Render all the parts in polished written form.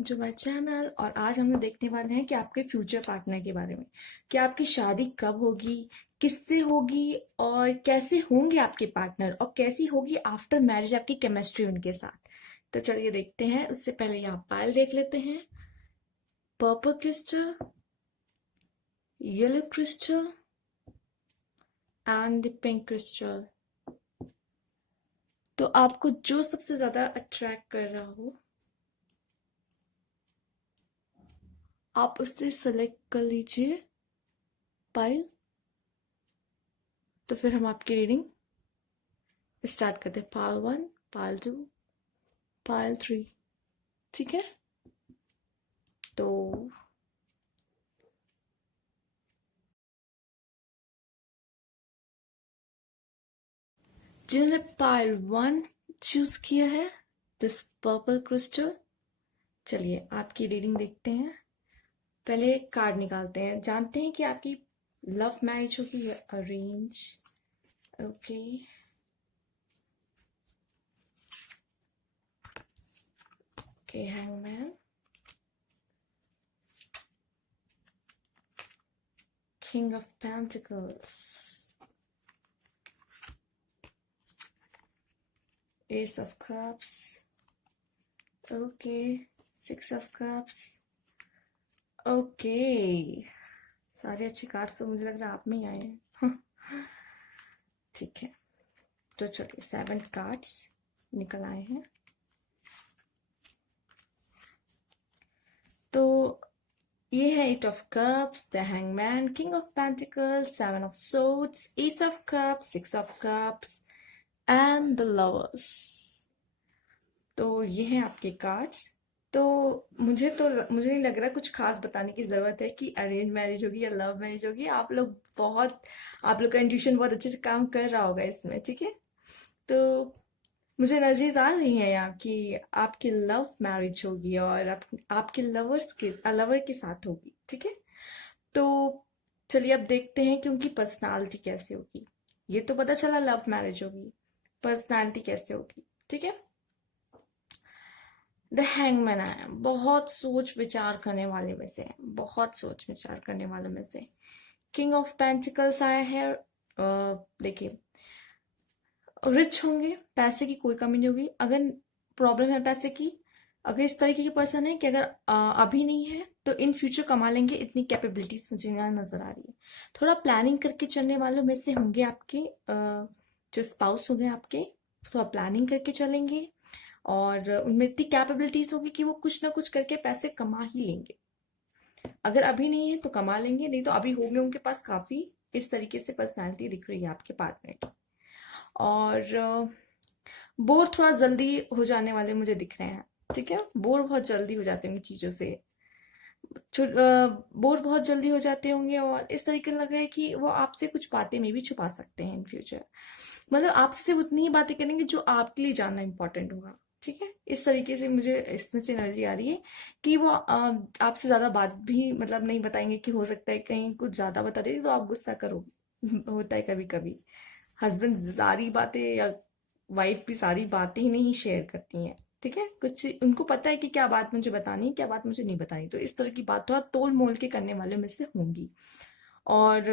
Welcome to my channel. और आज हम लोग देखने वाले हैं कि आपके फ्यूचर पार्टनर के बारे में, कि आपकी शादी कब होगी, किससे होगी और कैसे होंगे आपके पार्टनर, और कैसी होगी आफ्टर मैरिज आपकी केमिस्ट्री उनके साथ। तो चलिए देखते हैं। उससे पहले यहाँ पायल देख लेते हैं। Purple crystal, yellow crystal and the pink crystal. तो आपको जो सबसे ज्यादा अट्रैक्ट कर रहा हो आप उससे सेलेक्ट कर लीजिए पायल। तो फिर हम आपकी रीडिंग स्टार्ट करते हैं। पायल 1, पायल 2, पायल 3। ठीक है, तो जिन्होंने पायल 1 चूज किया है, दिस पर्पल क्रिस्टल, चलिए आपकी रीडिंग देखते हैं। पहले कार्ड निकालते हैं, जानते हैं कि आपकी लव मैरिज होगी या arrange. Okay, okay, hangman, king of pentacles, S of cups, okay, six of cups. Okay, सारे अच्छे कार्ड्स तो मुझे लग रहा है आप में ही आए हैं। ठीक है, तो चलिए 7 कार्ड्स निकल आए हैं। तो ये है 8 of cups, the hangman, king of pentacles, 7 of swords, S of cups, 6 of cups and the lovers. तो ये हैं आपके कार्ड्स। तो मुझे नहीं लग रहा कुछ खास बताने की जरूरत है कि अरेंज मैरिज होगी या लव मैरिज होगी। आप लोग का इंट्यूशन बहुत अच्छे से काम कर रहा होगा इसमें। ठीक है, तो मुझे एनर्जीज आ रही हैं यहाँ कि आपकी लव मैरिज होगी और आपके लवर के साथ होगी। ठीक है, तो चलिए अब देखते हैं कि उनकी पर्सनालिटी कैसी होगी। ये तो पता चला लव मैरिज होगी, पर्सनालिटी कैसे होगी। ठीक है, द हैंगमैन आया, बहुत सोच विचार करने वाले में से, बहुत सोच विचार करने वालों में से। किंग ऑफ पेंटिकल्स आया है। देखिए, रिच होंगे, पैसे की कोई कमी नहीं होगी। अगर प्रॉब्लम है पैसे की, अगर इस तरीके की पर्सन है कि अगर अभी नहीं है तो इन फ्यूचर कमा लेंगे, इतनी कैपेबिलिटीज मुझे यहाँ नजर आ रही है। थोड़ा प्लानिंग करके चलने वालों में से होंगे आपके जो स्पाउस होंगे आपके, थोड़ा प्लानिंग करके चलेंगे और उनमें इतनी कैपेबिलिटीज होगी कि वो कुछ ना कुछ करके पैसे कमा ही लेंगे। अगर अभी नहीं है तो कमा लेंगे, नहीं तो अभी होंगे उनके पास काफी। इस तरीके से पर्सनैलिटी दिख रही है आपके पार्टनर की। और बोर थोड़ा जल्दी हो जाने वाले मुझे दिख रहे हैं। ठीक है, बोर बहुत जल्दी हो जाते होंगे चीजों से, बोर बहुत जल्दी हो जाते होंगे। और इस तरीके लग रहा है कि वो आपसे कुछ बातें में भी छुपा सकते हैं इन फ्यूचर। मतलब आपसे सिर्फ उतनी ही बातें करेंगे जो आपके लिए जानना इंपॉर्टेंट होगा। ठीक है, इस तरीके से मुझे इसमें से एनर्जी आ रही है कि वो आपसे ज्यादा बात भी मतलब नहीं बताएंगे, कि हो सकता है कहीं कुछ ज्यादा बता दे तो आप गुस्सा करोगे। होता है कभी कभी, हस्बैंड सारी बातें या वाइफ भी सारी बातें ही नहीं शेयर करती हैं। ठीक है, कुछ उनको पता है कि क्या बात मुझे बतानी है, क्या बात मुझे नहीं बतानी। तो इस तरह की बात थोड़ा तोल मोल के करने वालों में से होंगी। और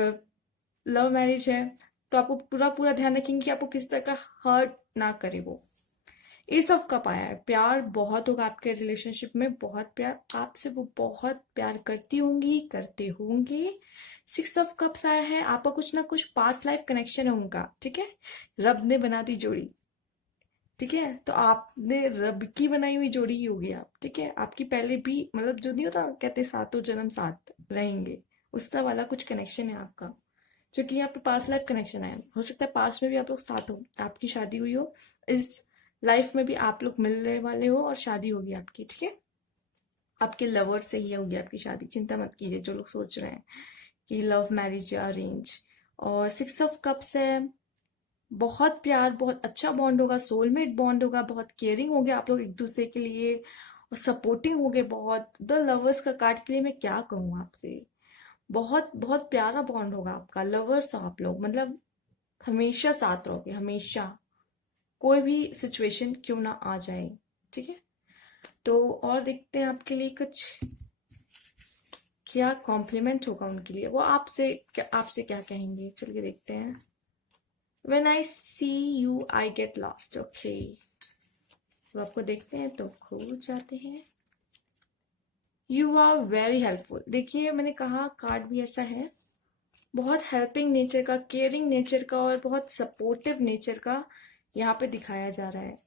लव मैरिज है तो आपको पूरा पूरा ध्यान रखेंगे कि आपको किस तरह का हर्ट ना करे वो। एस ऑफ कप आया है, प्यार बहुत होगा आपके रिलेशनशिप में, बहुत प्यार आपसे वो बहुत प्यार करती होंगी, करते होंगे। 6 ऑफ कप्स आया है, आपका कुछ ना कुछ पास्ट लाइफ कनेक्शन है उनका। ठीक है, रब ने बना दी जोड़ी। ठीक है, तो आपने रब की बनाई हुई जोड़ी ही होगी आप। ठीक है, आपकी पहले भी मतलब जो नहीं होता कहते सातों जन्म साथ रहेंगे, उस तरह वाला कुछ कनेक्शन है आपका, जो कि यहाँ पे पास्ट लाइफ कनेक्शन है। हो सकता है पास्ट में भी आप लोग साथ हो, आपकी शादी हुई हो, इस लाइफ में भी आप लोग मिलने वाले हो और शादी होगी आपकी। ठीक है, आपके लवर से ही होगी आपकी शादी, चिंता मत कीजिए जो लोग सोच रहे हैं कि लव मैरिज या अरेंज। और 6 ऑफ कप्स है, बहुत प्यार, बहुत अच्छा बॉन्ड होगा, सोलमेट बॉन्ड होगा, बहुत केयरिंग होगे आप लोग एक दूसरे के लिए और सपोर्टिंग होगे बहुत। द लवर्स का कार्ड के लिए मैं क्या कहूँ आपसे, बहुत बहुत प्यारा बॉन्ड होगा आपका। लवर्स हो आप लोग, मतलब हमेशा साथ रहोगे, हमेशा, कोई भी सिचुएशन क्यों ना आ जाए। ठीक है, तो और देखते हैं आपके लिए कुछ क्या कॉम्प्लीमेंट होगा उनके लिए, वो आपसे क्या कहेंगे, चलिए देखते हैं। When I see you I get lost, okay. तो आपको देखते हैं तो खो जाते हैं। You are very helpful, देखिए मैंने कहा कार्ड भी ऐसा है, बहुत हेल्पिंग नेचर का, केयरिंग नेचर का और बहुत सपोर्टिव नेचर का यहाँ पे दिखाया जा रहा है।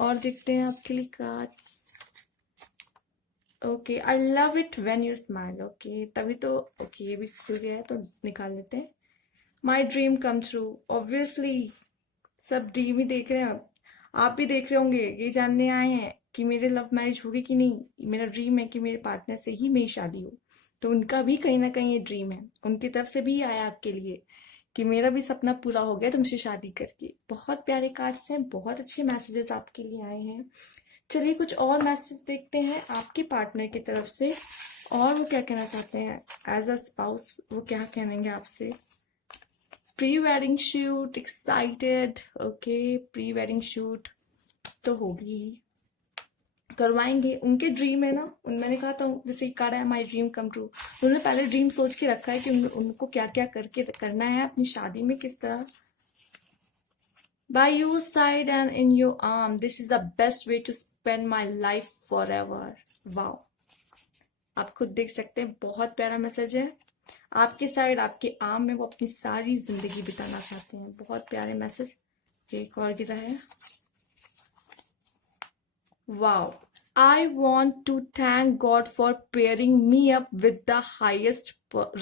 और देखते हैं आपके लिए cards. Okay, I love it when you smile, okay तभी तो, ओके ये भी खुल गया है तो निकाल लेते हैं। My dream come true, obviously सब ड्रीम ही देख रहे हैं, आप भी देख रहे होंगे, ये जानने आए हैं कि मेरे लव मैरिज होगी कि नहीं। मेरा ड्रीम है कि मेरे पार्टनर से ही मेरी शादी हो, तो उनका भी कहीं ना कहीं ये ड्रीम है, उनकी तरफ से भी आया आपके लिए कि मेरा भी सपना पूरा हो गया तुमसे शादी करके। बहुत प्यारे कार्ड्स हैं, बहुत अच्छे मैसेजेस आपके लिए आए हैं। चलिए कुछ और मैसेज देखते हैं आपके पार्टनर की तरफ से, और वो क्या कहना चाहते हैं एज अ स्पाउस, वो क्या कहेंगे आपसे। Pre wedding shoot, excited, okay pre wedding shoot तो होगी, करवाएंगे, उनके ड्रीम है ना, मैंने कहा था जैसे कह रहा है माई ड्रीम कम ट्रू, उन्होंने पहले ड्रीम सोच के रखा है कि उनको क्या क्या करके करना है अपनी शादी में, किस तरह। By your side and in your arm, this is the best way to spend my life forever. Wow, आप खुद देख सकते हैं, बहुत प्यारा मैसेज है। आपके साइड, आपके आर्म में वो अपनी सारी जिंदगी बिताना चाहते हैं, बहुत प्यारे मैसेज। एक और गिरा है। Wow, I want to thank God for pairing me up with the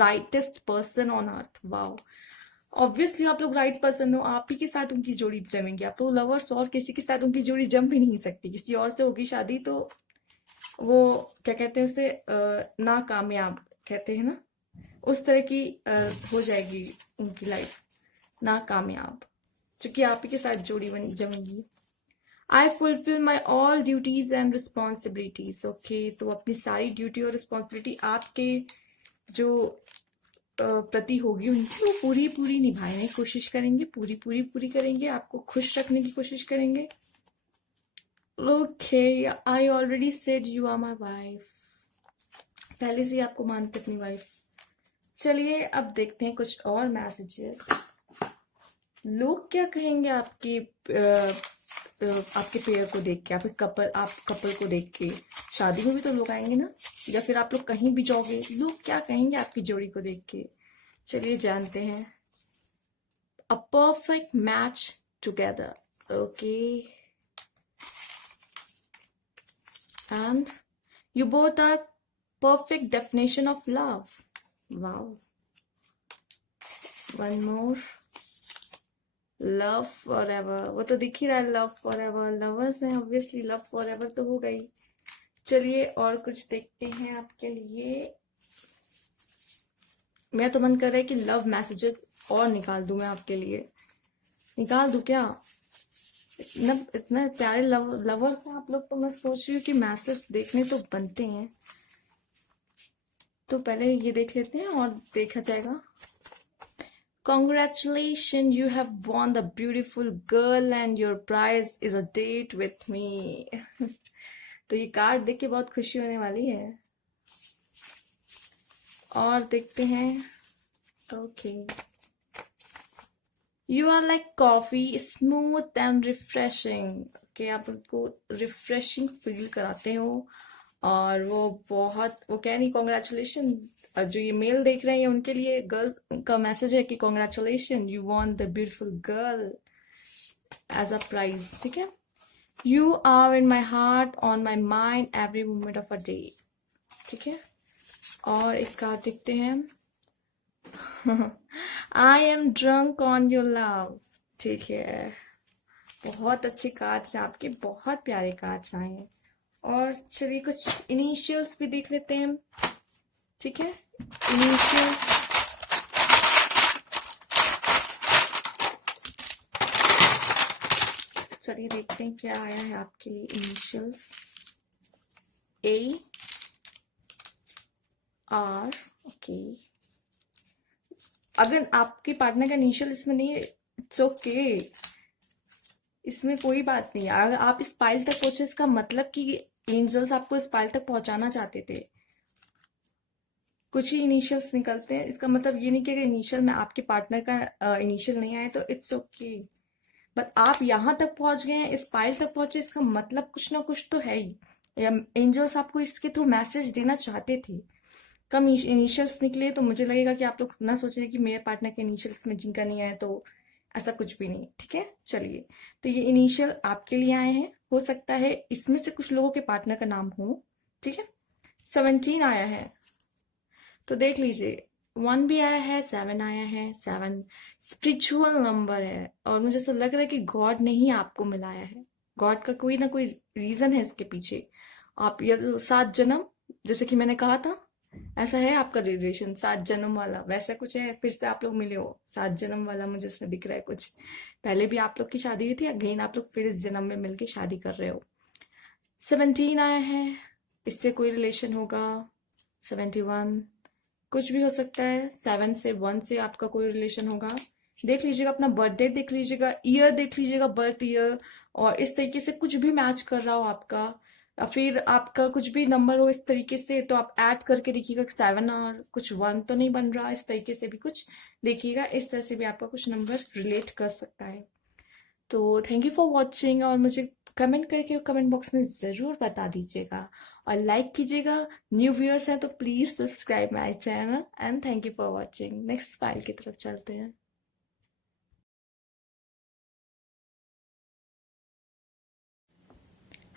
rightest person on earth. Wow, obviously आप लोग राइट पर्सन हो, आप ही के साथ उनकी जोड़ी जमेंगी। आप लोग लवर्स और किसी के साथ उनकी जोड़ी जम भी नहीं सकती, किसी और से होगी शादी तो वो क्या कहते हैं उसे, नाकामयाब कहते हैं ना, उस तरह की हो जाएगी उनकी लाइफ, नाकामयाब, क्योंकि आप ही के साथ जोड़ी बनी जमेंगी। I fulfil my all duties and responsibilities, okay तो अपनी सारी ड्यूटी और रिस्पॉन्सिबिलिटी आपके जो प्रति होगी उनकी, वो पूरी पूरी निभाने की कोशिश करेंगे, पूरी पूरी पूरी करेंगे, आपको खुश रखने की कोशिश करेंगे। Okay, I already said you are my wife, पहले से ही आपको मानते अपनी वाइफ। चलिए अब देखते हैं कुछ और मैसेजेस, लोग क्या कहेंगे आपके पेयर को देख के, आप कपल को देख के। शादी में भी तो लोग आएंगे ना, या फिर आप लोग कहीं भी जाओगे, लोग क्या कहेंगे आपकी जोड़ी को देख के। चलिए जानते हैं। A perfect match together, okay and you both are perfect definition of love. Wow, one more, love for ever, वो तो दिख ही रहा है, लव फॉर एवर, लवर्स हैं ऑब्वियसली, लव फॉर एवर तो हो गई। चलिए और कुछ देखते हैं आपके लिए। मेरा तो मन कर रहा है कि लव मैसेजेस और निकाल दूं मैं आपके लिए, निकाल दूं क्या, इतना प्यारे लवर्स हैं आप लोग, तो मैं सोच रही हूँ कि मैसेज देखने तो बनते हैं, तो पहले ये देख लेते हैं और देखा जाएगा। Congratulations, you have won the beautiful girl and your prize is a date with me. तो ये कार्ड देख के बहुत खुशी होने वाली है। और देखते हैं। Okay, you are like coffee, smooth and refreshing, okay आप उसको रिफ्रेशिंग फील कराते हो, और वो बहुत, वो कह नहीं कॉन्ग्रेचुलेशन, जो ये मेल देख रहे हैं उनके लिए गर्ल्स का मैसेज है कि congratulation, you want the beautiful girl as a prize, ठीक है। You are in my heart, on my mind, every moment of a day, ठीक है। और एक कार्ड देखते हैं। I am drunk on your love, ठीक है। बहुत अच्छे कार्ड्स हैं आपके, बहुत प्यारे कार्ड्स आए हैं। और चलिए कुछ इनिशियल्स भी देख लेते हैं, ठीक है। इनिशियल्स, चलिए देखते हैं क्या आया है आपके लिए। Initials A R, okay. अगर आपके पार्टनर का इनिशियल इसमें नहीं है, इट्स ओके, इसमें कोई बात नहीं है। अगर आप इस पाइल तक पहुंचे, इसका मतलब कि एंजल्स आपको इस पायल तक पहुंचाना चाहते थे। कुछ ही इनिशियल्स निकलते हैं, इसका मतलब ये नहीं कि अगर इनिशियल में आपके पार्टनर का इनिशियल नहीं आए तो इट्स ओके, बट आप यहाँ तक पहुंच गए हैं, इस पायल तक पहुंचे, इसका मतलब कुछ ना कुछ तो है ही, या एंजल्स आपको इसके थ्रू मैसेज देना चाहते थे। कम इनिशियल्स निकले तो मुझे लगेगा कि आप लोग ना सोचे कि मेरे पार्टनर के इनिशियल्स में जिनका नहीं आया, तो ऐसा कुछ भी नहीं, ठीक है। चलिए, तो ये इनिशियल आपके लिए आए हैं, हो सकता है इसमें से कुछ लोगों के पार्टनर का नाम हो, ठीक है। 17 आया है, तो देख लीजिए, 1 भी आया है, 7 आया है। 7 स्पिरिचुअल नंबर है, और मुझे ऐसा लग रहा है कि गॉड ने ही आपको मिलाया है। गॉड का कोई ना कोई रीजन है इसके पीछे। आप ये 7 जन्म, जैसे कि मैंने कहा था, ऐसा है आपका रिलेशन 7 जन्म वाला, वैसा कुछ है, फिर से आप लोग मिले हो 7 जन्म वाला, मुझे इसमें दिख रहा है कुछ। पहले भी आप लोग की शादी हुई थी, अगेन आप लोग फिर इस जन्म में मिलके शादी कर रहे हो। 17 आया है, इससे कोई रिलेशन होगा। 71 कुछ भी हो सकता है, 7 से 1 से आपका कोई रिलेशन होगा। देख लीजिएगा, अपना बर्थ डेट देख लीजिएगा, ईयर देख लीजिएगा, बर्थ ईयर, और इस तरीके से कुछ भी मैच कर रहा हो आपका, या फिर आपका कुछ भी नंबर हो इस तरीके से, तो आप ऐड करके देखिएगा 7 और कुछ 1 तो नहीं बन रहा, इस तरीके से भी कुछ देखिएगा, इस तरह से भी आपका कुछ नंबर रिलेट कर सकता है। तो थैंक यू फॉर वॉचिंग, और मुझे कमेंट करके कमेंट बॉक्स में ज़रूर बता दीजिएगा, और लाइक कीजिएगा। न्यू व्यूअर्स हैं तो please subscribe my channel, and thank you for watching. Next file की तरफ चलते हैं।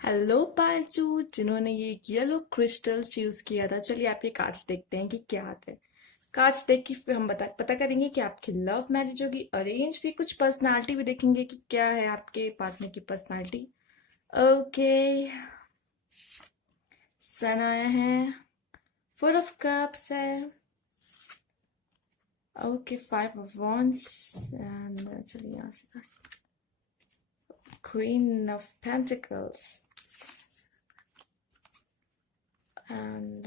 हेलो पालचू, जिन्होंने ये येलो क्रिस्टल चूज किया था, चलिए आप ये कार्ड्स देखते हैं कि क्या आता है। कार्ड्स देख के फिर हम पता करेंगे कि आपकी लव मैरिज होगी, अरेंज, फिर कुछ पर्सनालिटी भी देखेंगे कि क्या है आपके पार्टनर की पर्सनालिटी। ओके, सन आया है, 4 ऑफ कप्स है, ओके, 5 ऑफ wands, एंड चलिए यहाँ से queen of pentacles, and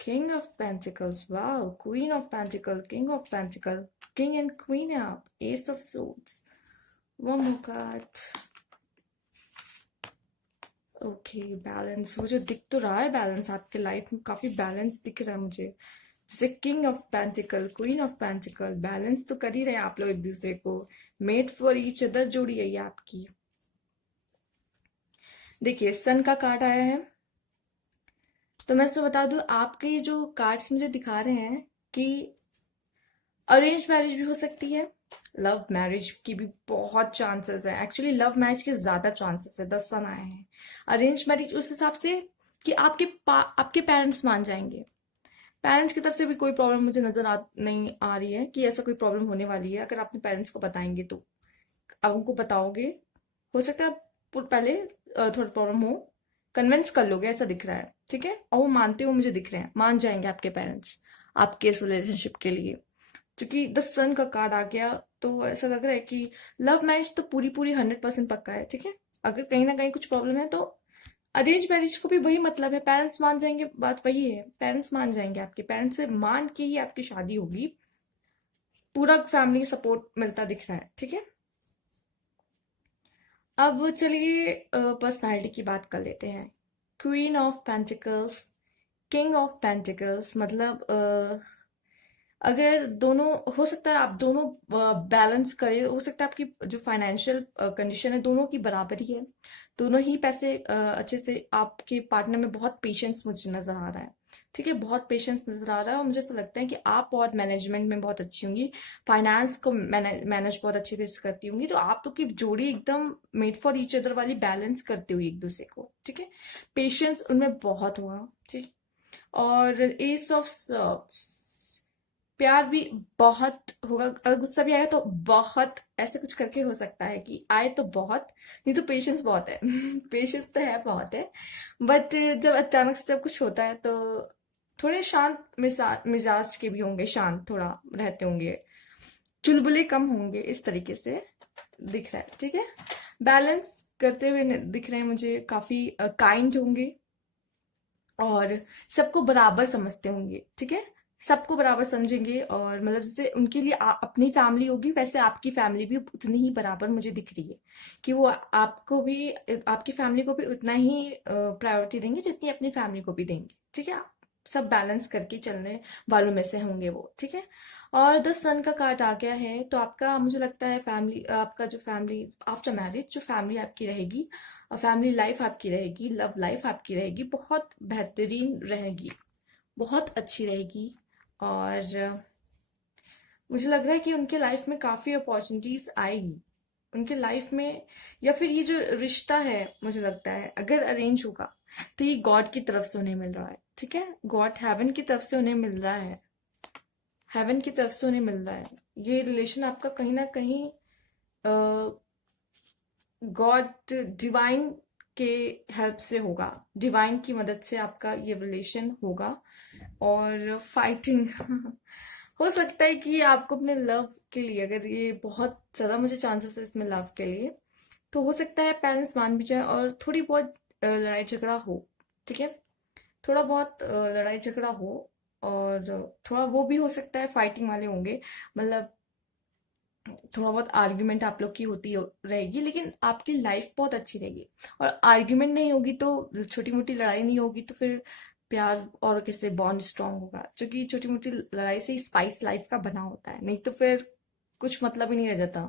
king of pentacles, wow, queen of pentacle, king of pentacle, king and queen है आप, S of suits, one more card. Okay, balance, मुझे दिख तो रहा है बैलेंस, आपके लाइफ में काफी बैलेंस दिख रहा है मुझे, जैसे king of pentacle, queen of pentacle, balance तो कर ही रहे हैं आप लोग एक दूसरे को, मेड फॉर ईच अदर जोड़ी है ये आपकी। देखिए, सन का कार्ड आया है, तो मैं इसमें बता दूं, आपके ये जो कार्ड्स मुझे दिखा रहे हैं कि अरेंज मैरिज भी हो सकती है, लव मैरिज की भी बहुत चांसेस है, एक्चुअली लव मैरिज के ज्यादा चांसेस है, 10 सन आए हैं। अरेंज मैरिज उस हिसाब से कि आपके पेरेंट्स मान जाएंगे, पेरेंट्स की तरफ से भी कोई प्रॉब्लम मुझे नहीं आ रही है कि ऐसा कोई प्रॉब्लम होने वाली है। अगर आप अपने पेरेंट्स को बताएंगे तो, अब उनको बताओगे, हो सकता है पहले थोड़ा प्रॉब्लम हो, कन्विंस कर लोगे, ऐसा दिख रहा है, ठीक है, और वो मानते हो, मुझे दिख रहे हैं, मान जाएंगे आपके पेरेंट्स आपके इस रिलेशनशिप के लिए, क्योंकि द सन का कार्ड आ गया, तो ऐसा लग रहा है कि लव मैरिज तो पूरी पूरी 100% पक्का है, ठीक है। अगर कहीं ना कहीं कुछ प्रॉब्लम है तो अरेंज मैरिज को भी वही मतलब है, पेरेंट्स मान जाएंगे, बात वही है, पेरेंट्स मान जाएंगे, आपके पेरेंट्स से मान के ही आपकी शादी होगी, पूरा फैमिली सपोर्ट मिलता दिख रहा है, ठीक है। अब चलिए पर्सनालिटी की बात कर लेते हैं। Queen of pentacles, king of pentacles, मतलब अगर दोनों, हो सकता है आप दोनों बैलेंस करें, हो सकता है आपकी जो फाइनेंशियल कंडीशन है दोनों की बराबरी है, दोनों ही पैसे अच्छे से, आपके पार्टनर में बहुत पेशेंस मुझे नजर आ रहा है, ठीक है, बहुत पेशेंस नजर आ रहा है, और मुझे ऐसा लगता है कि आप बहुत मैनेजमेंट में बहुत अच्छी होंगी, फाइनेंस को मैनेज बहुत अच्छी तरह से करती होंगी, तो आप लोग की जोड़ी एकदम मेड फॉर ईच अदर वाली, बैलेंस करती हुई एक दूसरे को, ठीक है, पेशेंस उनमें बहुत होगा, ठीक। और एस ऑफ प्यार भी बहुत होगा, अगर गुस्सा भी आएगा तो बहुत, ऐसे कुछ करके हो सकता है कि आए तो बहुत, नहीं तो पेशेंस बहुत है पेशेंस तो है, बहुत है, बट जब अचानक से जब कुछ होता है तो थोड़े शांत मिजाज के भी होंगे, शांत थोड़ा रहते होंगे, चुलबुले कम होंगे, इस तरीके से दिख रहा है, ठीक है। बैलेंस करते हुए दिख रहे हैं मुझे, काफी काइंड होंगे, और सबको बराबर समझते होंगे, ठीक है, सबको बराबर समझेंगे, और मतलब जैसे उनके लिए अपनी फैमिली होगी, वैसे आपकी फैमिली भी उतनी ही बराबर मुझे दिख रही है कि वो आपको भी, आपकी फैमिली को भी उतना ही प्रायोरिटी देंगे जितनी अपनी फैमिली को भी देंगे। ठीक है, सब बैलेंस करके चलने वालों में से होंगे वो। ठीक है। और 10 सन का कार्ड आ गया है, तो आपका मुझे लगता है फैमिली, आपका जो फैमिली आफ्टर मैरिज जो फैमिली आपकी रहेगी, फैमिली लाइफ आपकी रहेगी, लव लाइफ आपकी रहेगी, बहुत बेहतरीन रहेगी, बहुत अच्छी रहेगी। और मुझे लग रहा है कि उनके लाइफ में काफ़ी अपॉर्चुनिटीज आएगी उनके लाइफ में। या फिर ये जो रिश्ता है, मुझे लगता है अगर अरेंज होगा तो ये गॉड की तरफ से उन्हें मिल रहा है। ठीक है, गॉड हेवन की तरफ से उन्हें मिल रहा है, हेवन की तरफ से उन्हें मिल रहा है। ये रिलेशन आपका कहीं ना कहीं गॉड, डिवाइन के हेल्प से होगा, डिवाइन की मदद से आपका ये रिलेशन होगा। और फाइटिंग हो सकता है कि आपको अपने लव के लिए, अगर ये बहुत ज्यादा मुझे चांसेस है इसमें लव के लिए, तो हो सकता है पेरेंट्स मान भी जाए और थोड़ी बहुत लड़ाई झगड़ा हो। ठीक है, थोड़ा बहुत लड़ाई झगड़ा हो, और थोड़ा वो भी हो सकता है फाइटिंग वाले होंगे, मतलब थोड़ा बहुत आर्ग्यूमेंट आप लोग की होती रहेगी, लेकिन आपकी लाइफ बहुत अच्छी रहेगी। और आर्ग्यूमेंट नहीं होगी तो, छोटी मोटी लड़ाई नहीं होगी तो फिर प्यार और कैसे बॉन्ड स्ट्रांग होगा, क्योंकि छोटी मोटी लड़ाई से ही स्पाइस लाइफ का बना होता है, नहीं तो फिर कुछ मतलब ही नहीं रह जाता।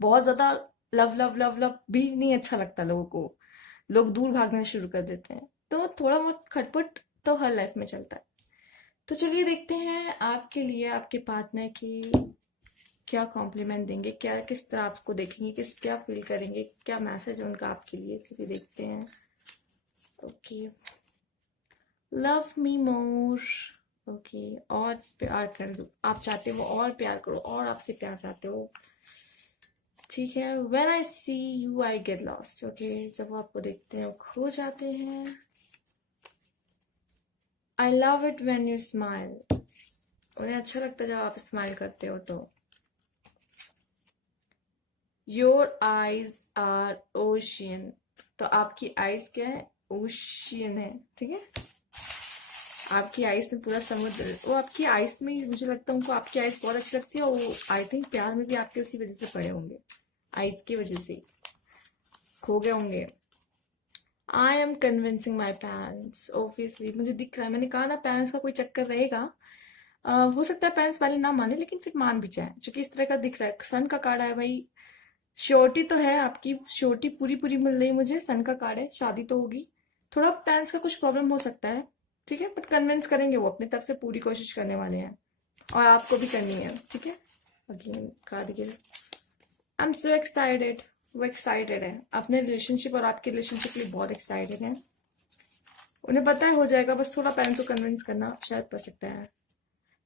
बहुत ज्यादा लव लव लव लव भी नहीं अच्छा लगता लोगों को, लोग दूर भागना शुरू कर देते हैं। तो थोड़ा बहुत खटपट तो हर लाइफ में चलता है। तो चलिए देखते हैं आपके लिए आपके पार्टनर की क्या कॉम्प्लीमेंट देंगे, क्या किस तरह आपको देखेंगे, किस क्या फील करेंगे, क्या मैसेज है उनका आपके लिए। चलिए देखते हैं। ओके, लव मी मोर। ओके, और प्यार कर दो, आप चाहते हो और प्यार करो, और आपसे प्यार चाहते हो। ठीक है, when I see you I get lost. Okay, जब वो आपको देखते हैं वो खो जाते हैं। I love it when you smile. उन्हें अच्छा लगता है जब आप स्माइल करते हो तो। Your eyes are ocean. तो आपकी आईज क्या है? ओशियन है। ठीक है, आपकी आईज में पूरा समुद्र, वो आपकी आईज में ही, मुझे लगता है उनको आपकी आईज बहुत अच्छी लगती है, और वो आई थिंक प्यार में भी आपके उसी वजह से पड़े होंगे, आईज की वजह से खो गए होंगे। I am convincing my parents. Obviously मुझे दिख रहा है, मैंने कहा ना पेरेंट्स का कोई चक्कर रहेगा। हो सकता है पेरेंट्स पहले ना माने, लेकिन फिर मान भी जाए, क्योंकि इस तरह का दिख रहा है। सन का कार्ड है भाई, श्योरिटी तो है, आपकी श्योरिटी पूरी पूरी मिल रही मुझे। सन का कार्ड है, शादी तो होगी। थोड़ा पेरेंट्स का कुछ प्रॉब्लम हो सकता है, ठीक है, बट कन्विंस करेंगे, वो अपनी तरफ से पूरी कोशिश करने वाले हैं, और आपको भी करनी है। ठीक है, again card give. I am so excited. वो एक्साइटेड है अपने रिलेशनशिप और आपके रिलेशनशिप के लिए, बहुत एक्साइटेड है। उन्हें पता है हो जाएगा, बस थोड़ा पेरेंट्स को कन्विंस करना शायद पड़ सकता है।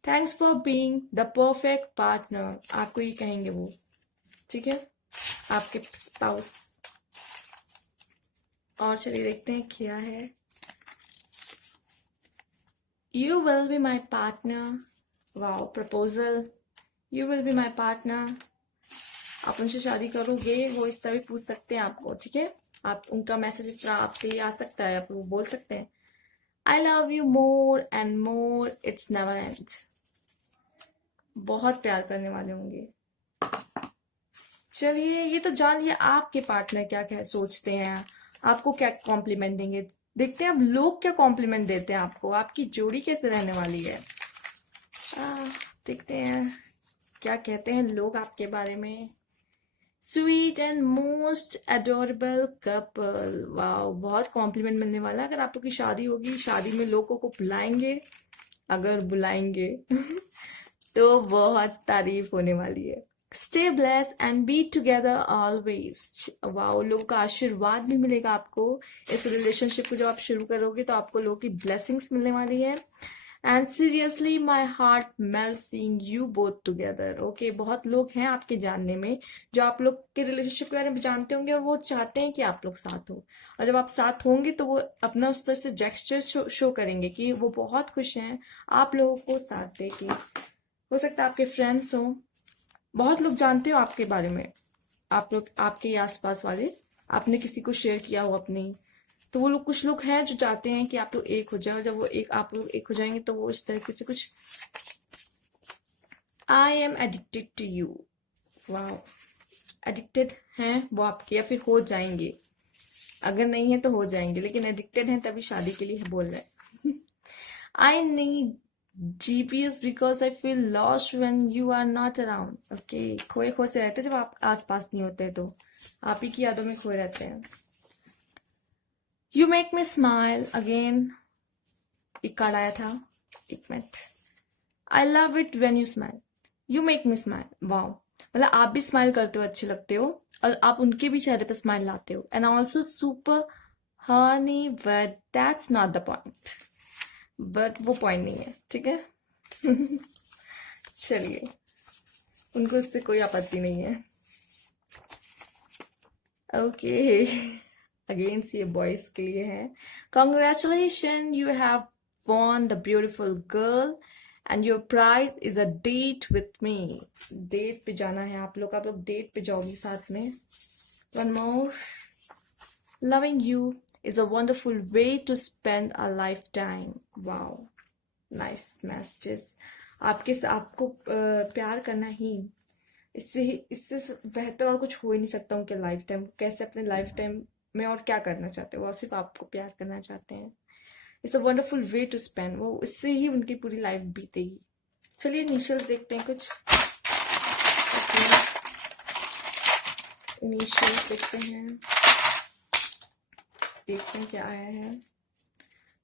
Thanks for being the perfect partner, आपको ये कहेंगे वो। ठीक है, आपके स्पाउस। और चलिए देखते हैं क्या है। You will be my partner. Wow, proposal. You will be my partner. आप उनसे शादी करोगे, वो इस तरह भी पूछ सकते हैं आपको। ठीक है, आप उनका मैसेज इस तरह आपके लिए आ सकता है, आप वो बोल सकते हैं I love you more and more, it's never and. बहुत प्यार करने वाले होंगे। चलिए, ये तो जान लिया आपके पार्टनर क्या क्या सोचते हैं, आपको क्या कॉम्प्लीमेंट देंगे। देखते हैं अब लोग क्या कॉम्प्लीमेंट देते हैं आपको, आपकी जोड़ी कैसे रहने वाली है। देखते हैं क्या कहते हैं लोग आपके बारे में। Sweet and most adorable couple. Wow, बहुत कॉम्प्लीमेंट मिलने वाला है। अगर आप लोग की शादी होगी, शादी में लोगों को बुलाएंगे, अगर बुलाएंगे तो बहुत तारीफ होने वाली है। Stay bless and be together always. Wow, लोगों का आशीर्वाद भी मिलेगा आपको। इस रिलेशनशिप को जब आप शुरू करोगे तो आपको लोगों की ब्लेसिंग्स मिलने वाली है। And seriously my heart melt seeing you both together. Okay, बहुत लोग हैं आपके जानने में जो आप लोग के रिलेशनशिप के बारे में जानते होंगे, और वो चाहते हैं कि आप लोग साथ हो। और जब आप साथ होंगे तो वो अपना उस तरह से जेस्चर शो करेंगे कि वो बहुत खुश हैं आप लोगों को साथ देके। हो सकता है आपके फ्रेंड्स हो, बहुत लोग जानते हो आपके बारे में, आप लोग आपके ही आसपास वाले, आपने किसी को शेयर किया हो अपनी, तो वो लोग, कुछ लोग हैं जो चाहते हैं कि आप लोग एक हो जाओ। जब वो एक, आप लोग एक हो जाएंगे तो वो इस तरीके से कुछ I am addicted to you. वाह, एडिक्टेड हैं वो आपके, या फिर हो जाएंगे। अगर नहीं है तो हो जाएंगे, लेकिन एडिक्टेड हैं तभी शादी के लिए बोल रहे हैं। I need GPS because I feel lost when you are not around. Okay, खोए खो से रहते हैं जब आप आसपास नहीं होते, तो आप ही की यादों में खोए रहते हैं। You make me smile again। एक कार्ड आया था, एक minute. I love it when you smile. You make me smile. Wow, मतलब आप भी स्माइल करते हो, अच्छे लगते हो, और आप उनके भी चेहरे पे स्माइल लाते हो। And also super Honey, but that's not the point. But वो पॉइंट नहीं है, ठीक है। चलिए, उनको इससे कोई आपत्ति नहीं है। ओके, अगेंस्ट ये बॉयज के लिए है। Congratulation, you have won the beautiful girl and your prize is a date with me। Date पे जाना है आप लोग डेट पे जाओगी साथ में। One more, loving you is a wonderful way to spend a lifetime। wow, nice messages। आपको प्यार करना ही, इससे बेहतर और कुछ हो ही नहीं सकता उनके लाइफ टाइम। कैसे अपने लाइफ टाइम में और क्या करना चाहते हैं, वो सिर्फ आपको प्यार करना चाहते हैं। It's a wonderful way to spend, वो इससे ही उनकी पूरी लाइफ बीतेगी। चलिए इनिशियल्स देखते हैं कुछ। इनिशियल्स देखते हैं क्या आया है।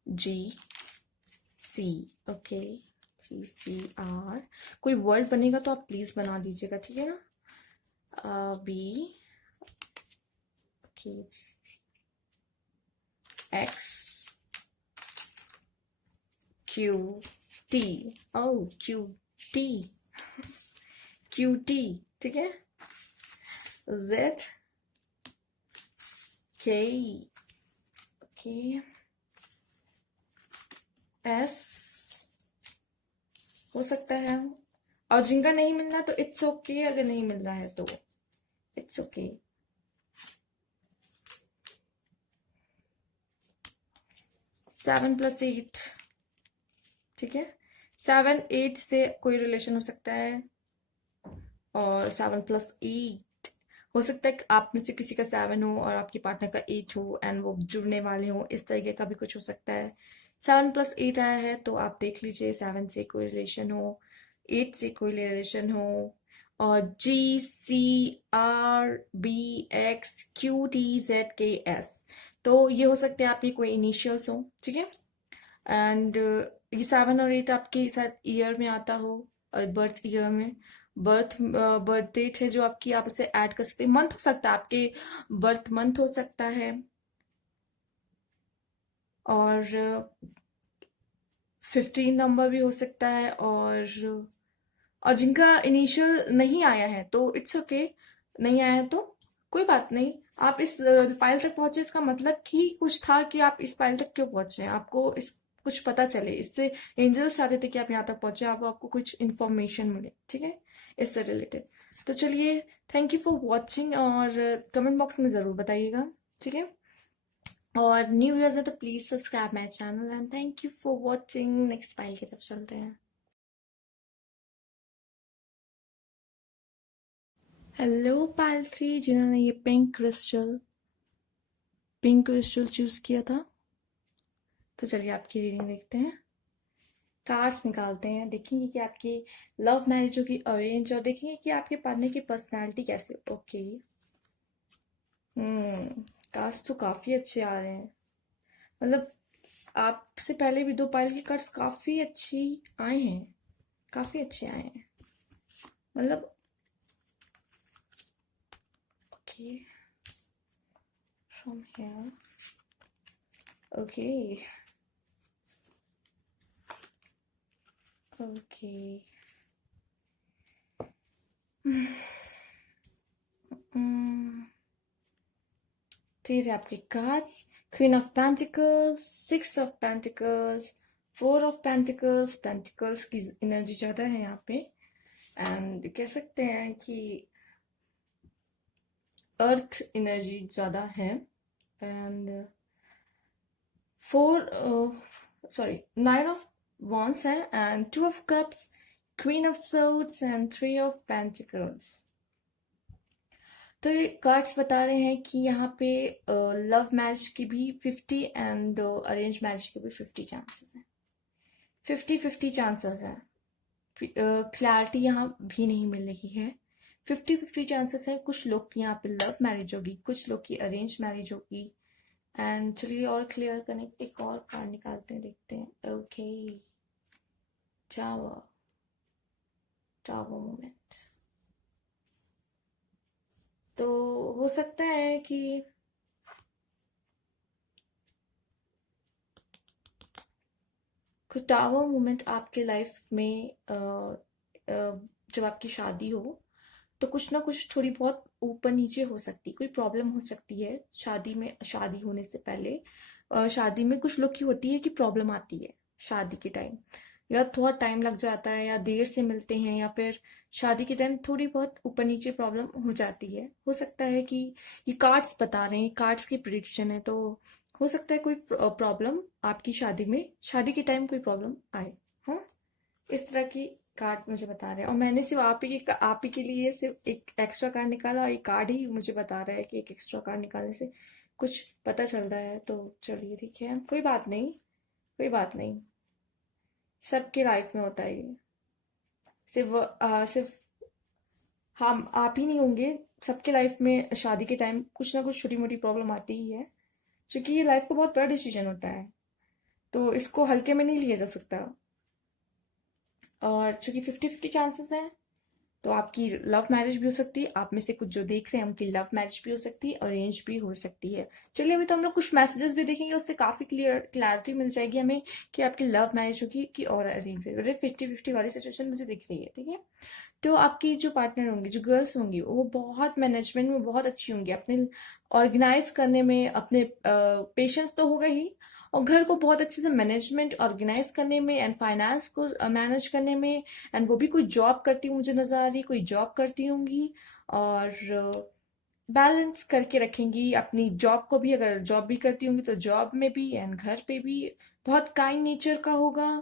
GC। Okay, GCR। कोई वर्ड बनेगा तो आप प्लीज बना दीजिएगा, ठीक है ना। B। Okay, X QT। ओह, QT, QT, ठीक है। Z K। ओके, S हो सकता है। और जिनका नहीं मिलना तो इट्स ओके, अगर नहीं मिल रहा है तो इट्स ओके। 7+8, ठीक है। 7-8 से कोई रिलेशन हो सकता है, और 7+8 हो सकता है कि आप में से किसी का 7 हो और आपके पार्टनर का 8 हो, एंड वो जुड़ने वाले हो, इस तरीके का भी कुछ हो सकता है। 7+8 आया है तो आप देख लीजिए, 7 से कोई रिलेशन हो, 8 से कोई रिलेशन हो, और GCRBXQTZKS, तो ये हो सकते हैं आपके कोई इनिशियल्स हो, ठीक है। एंड ये 7 और 8 आपके साथ ईयर में आता हो, बर्थ ईयर में, बर्थ डेट है जो आपकी, आप उसे ऐड कर सकते हैं। मंथ हो सकता है आपके, बर्थ मंथ हो सकता है, और 15 नंबर भी हो सकता है, और जिनका इनिशियल नहीं आया है तो इट्स ओके। नहीं आया है तो कोई बात नहीं। आप इस पायल तक पहुंचे, इसका मतलब कि कुछ था कि आप इस पायल तक क्यों पहुंचे, आपको इस कुछ पता चले, इससे एंजल्स चाहते थे कि आप यहाँ तक पहुंचे, आपको कुछ इन्फॉर्मेशन मिले, ठीक है, इससे रिलेटेड। तो चलिए, थैंक यू फॉर वॉचिंग, और कमेंट बॉक्स में ज़रूर बताइएगा, ठीक है। और न्यू व्यूअर्स है तो please subscribe my channel, and thank you for watching. Next file की तरफ चलते हैं। हेलो पायल 3, जिन्होंने ये पिंक क्रिस्टल चूज किया था, तो चलिए आपकी रीडिंग देखते हैं। कार्ड्स निकालते हैं, देखेंगे कि आपकी लव मैरिज होगी, अरेंज, और देखेंगे कि आपके पार्टनर की पर्सनालिटी कैसे। ओके, कार्ड्स तो काफी अच्छे आ रहे हैं, मतलब आपसे पहले भी 2 पायल के कार्ड्स काफी अच्छी आए हैं, काफी अच्छे आए हैं, मतलब okay, from here. Okay, okay, तो ये थे आपके cards. Queen of pentacles, 6 of pentacles, 4 of pentacles. Pentacles की एनर्जी ज्यादा है यहाँ पे, एंड कह सकते हैं कि अर्थ एनर्जी ज्यादा है। एंड 9 ऑफ वॉन्ड्स है, and 2 of cups. Queen of swords and three of pentacles. तो ये कार्ड्स बता रहे हैं कि यहाँ पे लव मैरिज की भी 50 एंड अरेंज मैरिज की भी 50 चांसेस हैं। 50-50 चांसेस हैं। क्लैरिटी यहाँ भी नहीं मिल रही है। 50-50 चांसेस है कुछ लोग की यहाँ पे लव मैरिज होगी, कुछ लोग की अरेंज मैरिज होगी। एंड चलिए और क्लियर करने के एक और कार्ड निकालते हैं, देखते हैं। Okay, tower, tower moment. तो हो सकता है कि कुछ टावर मोमेंट आपके लाइफ में जब आपकी शादी हो तो कुछ ना कुछ थोड़ी बहुत ऊपर नीचे हो सकती, कोई प्रॉब्लम हो सकती है शादी में। शादी होने से पहले शादी में कुछ लोग की होती है कि प्रॉब्लम आती है शादी के टाइम, या थोड़ा टाइम लग जाता है, या देर से मिलते हैं, या फिर शादी के टाइम थोड़ी बहुत ऊपर नीचे प्रॉब्लम हो जाती है। हो सकता है कि ये कार्ड्स बता रहे हैं, कार्ड्स की प्रिडिक्शन है, तो हो सकता है कोई प्रॉब्लम आपकी शादी में, शादी के टाइम कोई प्रॉब्लम आए। हाँ, इस तरह की कार्ड मुझे बता रहे हैं। और मैंने सिर्फ आप ही के लिए सिर्फ एक एक्स्ट्रा कार्ड निकाला, और एक कार्ड ही मुझे बता रहा है कि एक एक्स्ट्रा कार्ड निकालने से कुछ पता चल रहा है। तो चलिए ठीक है, कोई बात नहीं, कोई बात नहीं, सबके लाइफ में होता है ये। सिर्फ हम आप ही नहीं होंगे, सबके लाइफ में शादी के टाइम कुछ ना कुछ छोटी मोटी प्रॉब्लम आती ही है, क्योंकि ये लाइफ का बहुत बड़ा डिसीजन होता है, तो इसको हल्के में नहीं लिया जा सकता। और चूंकि 50-50 चांसेस हैं, तो आपकी लव मैरिज भी हो सकती है, आप में से कुछ जो देख रहे हैं उनकी लव मैरिज भी हो सकती है, अरेंज भी हो सकती है। चलिए अभी तो हम लोग कुछ मैसेजेस भी देखेंगे, उससे काफी क्लैरिटी मिल जाएगी हमें कि आपकी लव मैरिज होगी कि और अरेंज होगी। 50-50 वाली सिचुएशन मुझे दिख रही है, ठीक है। तो आपकी जो पार्टनर होंगी, जो गर्ल्स होंगी, वो बहुत मैनेजमेंट में बहुत अच्छी होंगी, अपने ऑर्गेनाइज करने में, अपने पेशेंस तो होगा ही, और घर को बहुत अच्छे से मैनेजमेंट ऑर्गेनाइज करने में, एंड फाइनेंस को मैनेज करने में। एंड वो भी कोई जॉब करती हुई मुझे नजर आ रही, कोई जॉब करती होंगी, और बैलेंस करके रखेंगी अपनी जॉब को भी, अगर जॉब भी करती होंगी तो जॉब में भी एंड घर पे भी। बहुत काइंड नेचर का होगा,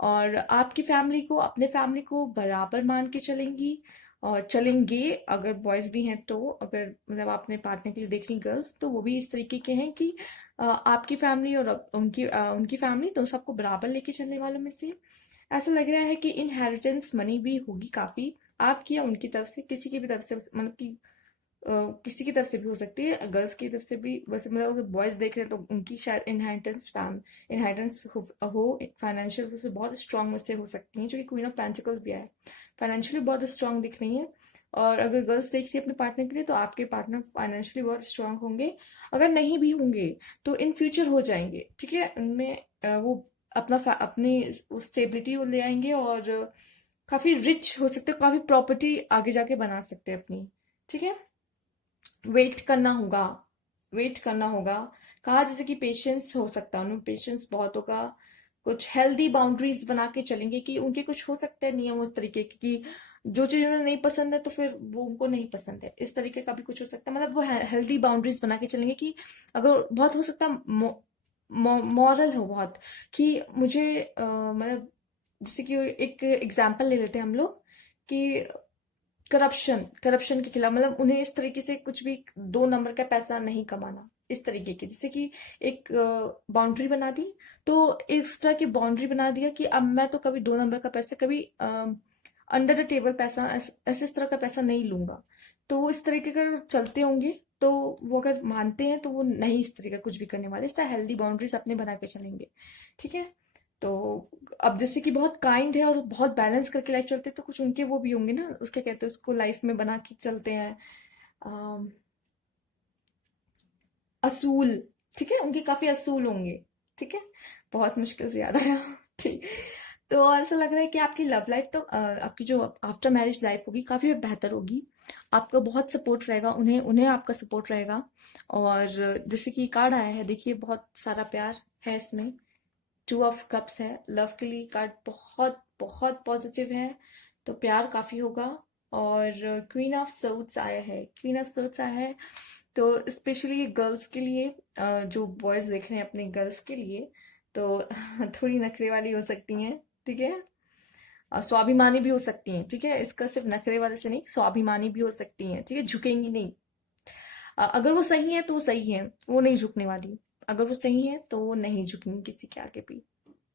और आपकी फैमिली को, अपने फैमिली को बराबर मान के चलेंगी, और चलेंगे अगर बॉयज भी हैं तो। अगर मतलब आपने पार्टनर के लिए देख रही गर्ल्स, तो वो भी इस तरीके के हैं कि आपकी फैमिली और उनकी फैमिली, तो सबको बराबर लेके चलने वालों में से। ऐसा लग रहा है कि इनहेरिटेंस मनी भी होगी काफी, आपकी या उनकी तरफ से, किसी की भी तरफ से, मतलब कि किसी की तरफ से भी हो सकती है, गर्ल्स की तरफ से भी। वैसे मतलब अगर बॉयज देख रहे हैं तो उनकी शायद इनहेरिटेंस हो फाइनेंशियल से बहुत स्ट्रांग में से हो सकती है, जो कि क्वीन ऑफ पेंटिकल्स भी है, फाइनेंशियली बहुत स्ट्रांग दिख रही है। और अगर गर्ल्स देख रही है अपने पार्टनर के लिए, तो आपके पार्टनर फाइनेंशियली बहुत स्ट्रांग होंगे। अगर नहीं भी होंगे तो इन फ्यूचर हो जाएंगे, ठीक है। उनमें वो अपनी स्टेबिलिटी वो ले आएंगे, और काफी रिच हो सकते हैं, काफी प्रॉपर्टी आगे जाके बना सकते हैं अपनी, ठीक है। वेट करना होगा, वेट करना होगा। कहा जैसे कि पेशेंस हो सकता है, उनमें पेशेंस बहुत होगा। कुछ हेल्दी बाउंड्रीज बना के चलेंगे, कि उनके कुछ हो सकते हैं नियम उस तरीके के कि जो चीज उन्हें नहीं पसंद है तो फिर वो उनको नहीं पसंद है, इस तरीके का भी कुछ हो सकता है। मतलब वो हेल्दी बाउंड्रीज बना के चलेंगे, कि अगर बहुत हो सकता है मॉरल हो बहुत, कि मुझे मतलब जैसे कि एक एग्जाम्पल ले लेते हैं हम लोग, कि करप्शन के खिलाफ, मतलब उन्हें इस तरीके से कुछ भी 2 नंबर का पैसा नहीं कमाना, इस तरीके की, जैसे कि एक बाउंड्री बना दी, तो इस तरह की बाउंड्री बना दिया कि अब मैं तो कभी 2 नंबर का पैसा, कभी अंडर द टेबल पैसा, ऐसे इस तरह का पैसा नहीं लूंगा। तो वो इस तरीके का चलते होंगे, तो वो अगर मानते हैं तो वो नहीं इस तरीके का कुछ भी करने वाले, इस तरह हेल्दी बाउंड्रीज अपने बना के चलेंगे, ठीक है। तो अब जैसे कि बहुत काइंड है और बहुत बैलेंस करके लाइफ चलते हैं, तो कुछ उनके वो भी होंगे ना, उसके कहते हैं उसको, लाइफ में बना के चलते हैं अम, असूल, ठीक है, उनके काफी असूल होंगे, ठीक है। बहुत मुश्किल से याद आया ठीक। तो और ऐसा लग रहा है कि आपकी लव लाइफ तो आपकी जो आफ्टर मैरिज लाइफ होगी काफी बेहतर होगी। आपका बहुत सपोर्ट रहेगा, उन्हें उन्हें आपका सपोर्ट रहेगा। और जैसे कि कार्ड आया है, देखिए बहुत सारा प्यार है इसमें। 2 ऑफ कप्स है, लव के लिए कार्ड बहुत बहुत पॉजिटिव है, तो प्यार काफी होगा। और क्वीन ऑफ सोर्ड्स आया है, क्वीन ऑफ सोर्ड्स आया है, तो स्पेशली गर्ल्स के लिए, जो बॉयज देख रहे हैं अपने गर्ल्स के लिए, तो थोड़ी नखरे वाली हो सकती हैं, ठीक है। स्वाभिमानी भी हो सकती हैं, ठीक है, इसका सिर्फ नखरे वाले से नहीं, स्वाभिमानी भी हो सकती हैं, ठीक है, झुकेंगी नहीं। अगर वो सही है तो वो सही है, वो नहीं झुकने वाली। अगर वो सही है तो वो नहीं झुकेंगी किसी के आगे भी।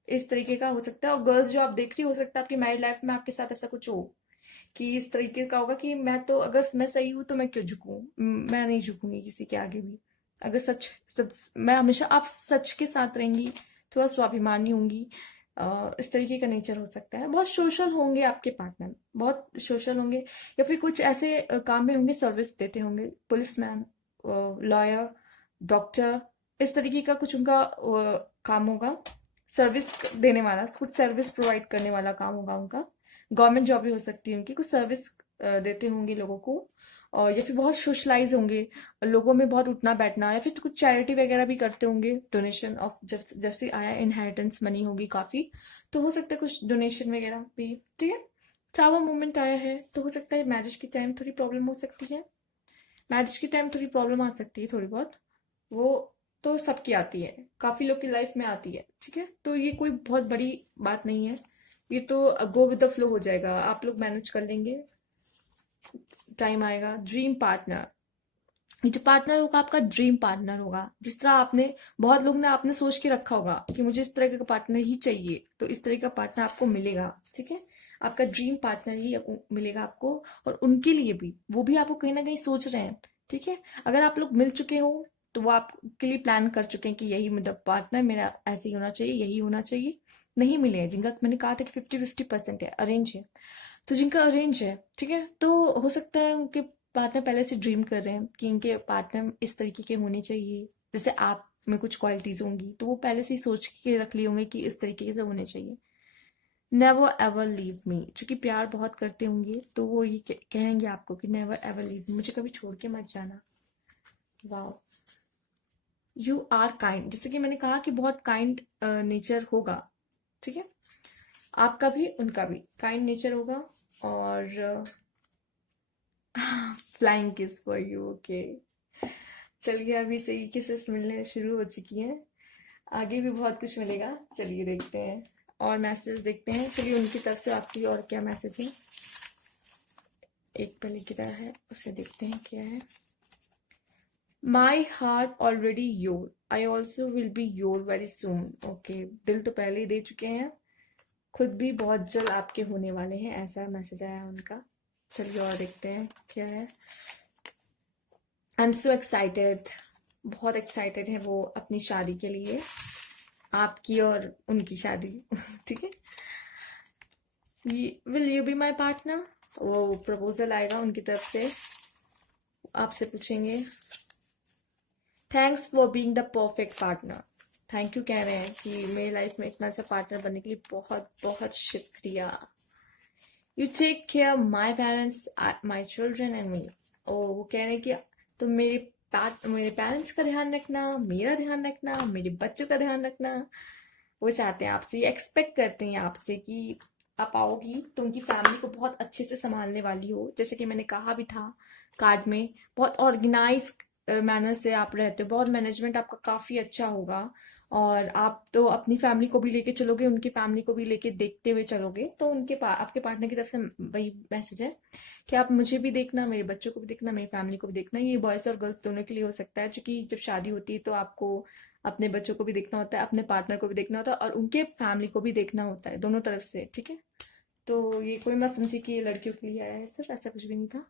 इस तरीके का हो सकता है। और गर्ल्स जो आप देख रही हो सकता है आपकी मैरिड लाइफ में आपके साथ ऐसा कुछ हो कि इस तरीके का होगा कि मैं तो, अगर मैं सही हूं तो मैं क्यों झुकूं, मैं नहीं झुकूंगी किसी के आगे भी। अगर सच सच मैं हमेशा, आप सच के साथ रहेंगी, थोड़ा स्वाभिमानी होंगी, इस तरीके का नेचर हो सकता है। बहुत सोशल होंगे आपके पार्टनर, बहुत सोशल होंगे, या फिर कुछ ऐसे काम में होंगे, सर्विस देते होंगे, पुलिसमैन, लॉयर, डॉक्टर, इस तरीके का कुछ उनका काम होगा। सर्विस देने वाला, कुछ सर्विस प्रोवाइड करने वाला काम होगा उनका। गवर्नमेंट जॉब भी हो सकती है उनकी, कुछ सर्विस देते होंगे लोगों को। और या फिर बहुत सोशलाइज होंगे, लोगों में बहुत उठना बैठना, या फिर कुछ चैरिटी वगैरह भी करते होंगे, डोनेशन ऑफ, जैसे आया इनहेरिटेंस मनी होगी काफी, तो हो सकता है कुछ डोनेशन वगैरह भी, ठीक है। चावा मूवमेंट आया है तो हो सकता है मैरिज के टाइम थोड़ी प्रॉब्लम हो सकती है, मैरिज के टाइम थोड़ी प्रॉब्लम आ सकती है, थोड़ी बहुत। वो तो सबकी आती है, काफी लोग की लाइफ में आती है, ठीक है, तो ये कोई बहुत बड़ी बात नहीं है। ये तो गो विद द फ्लो हो जाएगा, आप लोग मैनेज कर लेंगे, टाइम आएगा। ड्रीम पार्टनर, ये जो पार्टनर होगा आपका ड्रीम पार्टनर होगा, जिस तरह आपने, बहुत लोग ने आपने सोच के रखा होगा कि मुझे इस तरह का पार्टनर ही चाहिए, तो इस तरह का पार्टनर आपको मिलेगा, ठीक है। आपका ड्रीम पार्टनर ही मिलेगा आपको। और उनके लिए भी, वो भी आपको कहीं ना कहीं सोच रहे हैं, ठीक है। अगर आप लोग मिल चुके हो तो वो आपके लिए प्लान कर चुके हैं कि यही मतलब पार्टनर मेरा ऐसे ही होना चाहिए, यही होना चाहिए। नहीं मिले हैं जिनका, मैंने कहा था कि 50-50% है, अरेंज है, तो जिनका अरेंज है, ठीक है, तो हो सकता है उनके पार्टनर पहले से ड्रीम कर रहे हैं कि इनके पार्टनर इस तरीके के होने चाहिए, जैसे आप में कुछ क्वालिटीज होंगी, तो वो पहले से ही सोच के रख लिए होंगे कि इस तरीके से होने चाहिए। नेवर एवर लीव मी, चूंकि प्यार बहुत करते होंगे तो वो ये कहेंगे आपको कि नेवर एवर लीव मी, मुझे कभी छोड़ के मत जाना। वाह। यू आर काइंड, जैसे कि मैंने कहा कि बहुत काइंड नेचर होगा, ठीक है, आपका भी उनका भी काइंड नेचर होगा। और flying kiss for you, okay. चलिए, अभी से ही किसेस मिलने शुरू हो चुकी हैं, आगे भी बहुत कुछ मिलेगा। चलिए देखते हैं और मैसेज देखते हैं। चलिए उनकी तरफ से आपकी और क्या मैसेज है। एक पहले गिरा है, उसे देखते हैं क्या है। My heart already your, I also will be your very soon, okay. दिल तो पहले ही दे चुके हैं, खुद भी बहुत जल्द आपके होने वाले हैं, ऐसा मैसेज आया उनका। चलिए और देखते हैं क्या है। आई एम सो एक्साइटेड, बहुत एक्साइटेड है वो अपनी शादी के लिए, आपकी और उनकी शादी ठीक है। Will you be my partner, वो प्रपोजल आएगा उनकी तरफ से, आपसे पूछेंगे। Thanks for being the perfect partner, thank you कह रहे हैं कि मेरी लाइफ में इतना अच्छा पार्टनर बनने के लिए बहुत बहुत शुक्रिया। You take care my parents, my children and me, ओ वो कह रहे हैं कि तुम मेरे पेरेंट्स का ध्यान रखना, मेरा ध्यान रखना, मेरे बच्चों का ध्यान रखना। वो चाहते हैं आपसे, एक्सपेक्ट करते हैं आपसे कि आप आओगी तो उनकी फैमिली को बहुत अच्छे से संभालने वाली हो, जैसे कि मैंने कहा भी था कार्ड में। बहुत ऑर्गेनाइज मैनर से आप रहते हो, बहुत मैनेजमेंट आपका काफी अच्छा होगा। और आप तो अपनी फैमिली को भी लेके चलोगे, उनकी फैमिली को भी लेके देखते हुए चलोगे, तो आपके पार्टनर की तरफ से वही मैसेज है कि आप मुझे भी देखना, मेरे बच्चों को भी देखना, मेरी फैमिली को भी देखना। ये बॉयज और गर्ल्स दोनों के लिए हो सकता है, क्योंकि जब शादी होती है तो आपको अपने बच्चों को भी देखना होता है, अपने पार्टनर को भी देखना होता है, और उनके फैमिली को भी देखना होता है, दोनों तरफ से, ठीक है। तो ये कोई मत समझिए कि ये लड़कियों के लिए आया है, सिर्फ ऐसा कुछ भी नहीं था।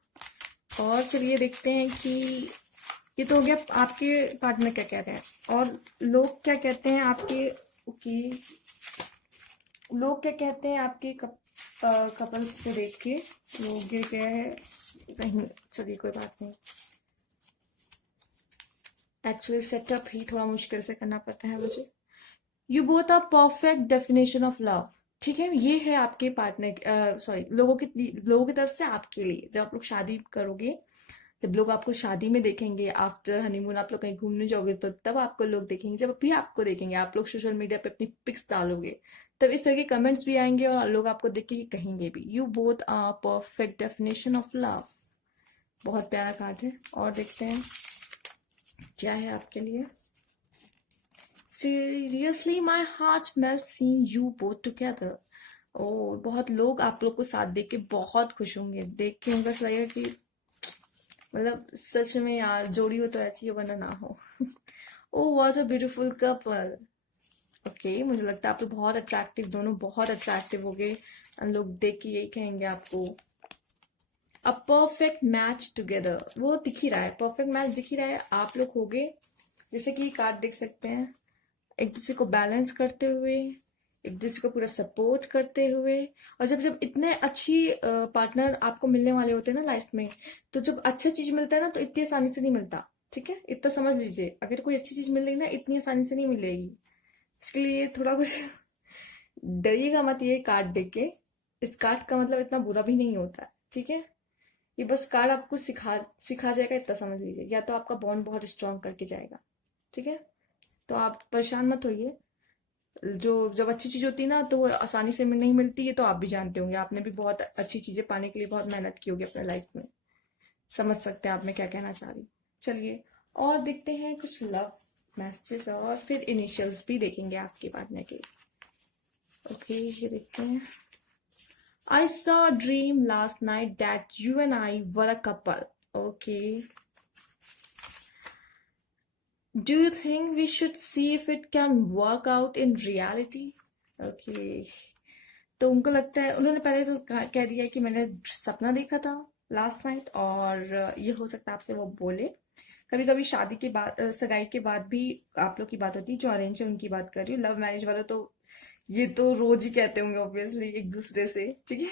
और चलिए देखते हैं कि ये तो हो गया आपके पार्टनर क्या कह रहे हैं, और लोग क्या कहते हैं आपके, ओके, लोग क्या कहते हैं आपके कपल को देख के। लोग ये क्या है, नहीं चलिए कोई बात नहीं। एक्चुअली सेटअप ही थोड़ा मुश्किल से करना पड़ता है मुझे। You both a perfect definition of love, ठीक है, ये है आपके पार्टनर, सॉरी, लोगों की तरफ से आपके लिए। जब आप लोग शादी करोगे, जब लोग आपको शादी में देखेंगे, आफ्टर हनीमून आप लोग कहीं घूमने जाओगे, तो तब आपको लोग देखेंगे, जब भी आपको देखेंगे, आप लोग सोशल मीडिया पे अपनी पिक्स डालोगे, तब इस तरह के कमेंट्स भी आएंगे और लोग आपको देख के कहेंगे भी, you both are perfect definition of love. बहुत प्यारा कार्ड है। और देखते हैं क्या है आपके लिए। Seriously, my heart melts seeing you both together. ओ, बहुत लोग आप लोग को साथ देख के बहुत खुश होंगे, देख के उनका ऐसा लगेगा कि मतलब सच में यार जोड़ी हो तो ऐसी हो वरना ना हो। Oh what a beautiful couple. Okay, मुझे लगता है आप लोग बहुत अट्रैक्टिव, दोनों बहुत अट्रैक्टिव हो गए। हम लोग देख के यही कहेंगे आपको, अ परफेक्ट मैच टुगेदर। वो दिख ही रहा है, परफेक्ट मैच दिख ही रहा है, आप लोग हो गए। जैसे कि कार्ड देख सकते हैं, एक दूसरे को बैलेंस करते हुए, एक दूसरे को पूरा सपोर्ट करते हुए। और जब जब इतने अच्छी पार्टनर आपको मिलने वाले होते हैं ना लाइफ में, तो जब अच्छा चीज मिलता है ना तो इतनी आसानी से नहीं मिलता। ठीक है, इतना समझ लीजिए, अगर कोई अच्छी चीज मिल रही ना इतनी आसानी से नहीं मिलेगी। इसके लिए थोड़ा कुछ डरिएगा मत ये कार्ड देख के। इस कार्ड का मतलब इतना बुरा भी नहीं होता है, ठीक है। ये बस कार्ड आपको सिखा सिखा जाएगा, इतना समझ लीजिए, या तो आपका बॉन्ड बहुत स्ट्रांग करके जाएगा। ठीक है, तो आप परेशान मत होइए। जो जब अच्छी चीज होती है ना तो वो आसानी से नहीं मिलती है, तो आप भी जानते होंगे, आपने भी बहुत अच्छी चीजें पाने के लिए बहुत मेहनत की होगी अपने लाइफ में। समझ सकते हैं आप मैं क्या कहना चाह रही। चलिए, और देखते हैं कुछ लव मैसेजेस, और फिर इनिशियल्स भी देखेंगे आपके पार्टनर के। ओके, ये देखते हैं। I saw a dream last night that you and I were a couple. Okay. Do you think we should see if it can work out in reality? Okay. तो उनको लगता है, उन्होंने पहले तो कह दिया कि मैंने सपना देखा था लास्ट नाइट, और ये हो सकता है आपसे वो बोले। कभी कभी शादी के बाद सगाई के बाद भी आप लोग की बात होती है, जो अरेंज है उनकी बात कर रही हूँ। लव मैरिज वाले तो ये तो रोज ही कहते होंगे ऑब्वियसली एक दूसरे से, ठीक है।